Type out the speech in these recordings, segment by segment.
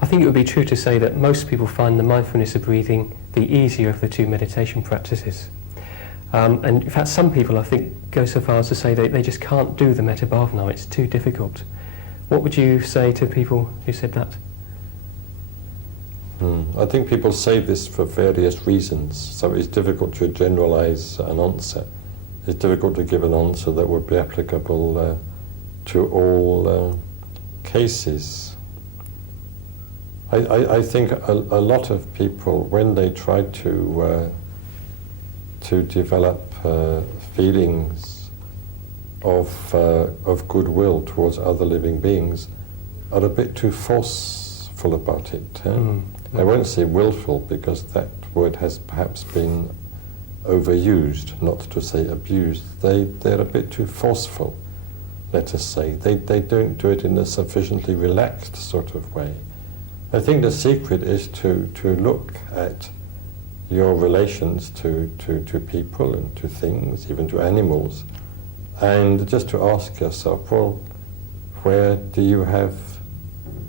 I think it would be true to say that most people find the mindfulness of breathing the easier of the two meditation practices. And in fact, some people, I think, go so far as to say they just can't do the Metta Bhavana, it's too difficult. What would you say to people who said that? I think people say this for various reasons, so it's difficult to generalize an answer. It's difficult to give an answer that would be applicable to all cases. I think a lot of people, when they try to develop feelings of goodwill towards other living beings, are a bit too forceful about it. I won't say willful, because that word has perhaps been overused, not to say abused. They're a bit too forceful, let us say. They don't do it in a sufficiently relaxed sort of way. I think the secret is to look at your relations to people and to things, even to animals, and just to ask yourself, well, where do you have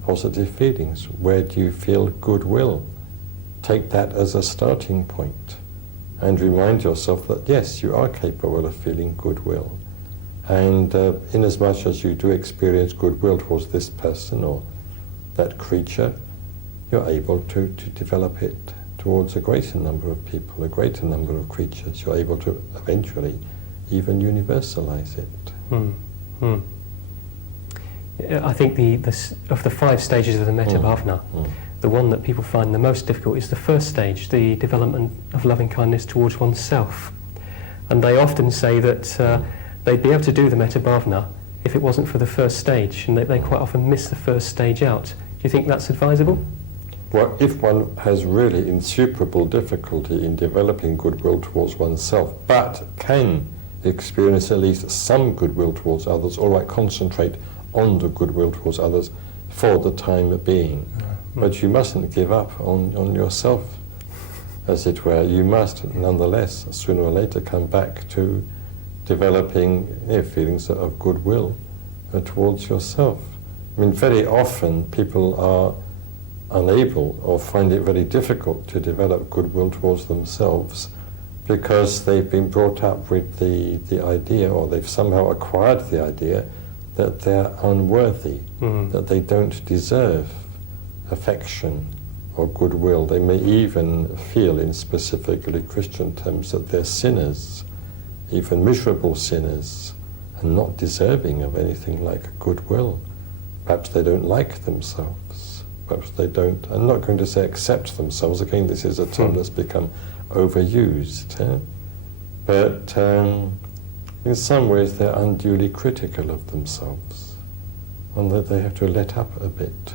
positive feelings? Where do you feel goodwill? Take that as a starting point and remind yourself that yes, you are capable of feeling goodwill. And inasmuch as you do experience goodwill towards this person or that creature, you're able to develop it towards a greater number of people, a greater number of creatures. You're able to eventually even universalize it. I think of the 5 stages of the Metta Bhavana, the one that people find the most difficult is the first stage, the development of loving kindness towards oneself. And they often say that they'd be able to do the Metta Bhavana if it wasn't for the first stage, and they quite often miss the first stage out. Do you think that's advisable? Well, if one has really insuperable difficulty in developing goodwill towards oneself, but can experience at least some goodwill towards others, all right, concentrate on the goodwill towards others for the time being. But you mustn't give up on yourself, as it were. You must, nonetheless, sooner or later come back to developing feelings of goodwill towards yourself. I mean, very often people are unable or find it very difficult to develop goodwill towards themselves because they've been brought up with the idea, or they've somehow acquired the idea, that they're unworthy, that they don't deserve affection or goodwill. They may even feel, in specifically Christian terms, that they're sinners, even miserable sinners, and not deserving of anything like goodwill. Perhaps they don't like themselves. Perhaps they don't, I'm not going to say accept themselves, again this is a term that's become overused, but in some ways they're unduly critical of themselves, and that they have to let up a bit.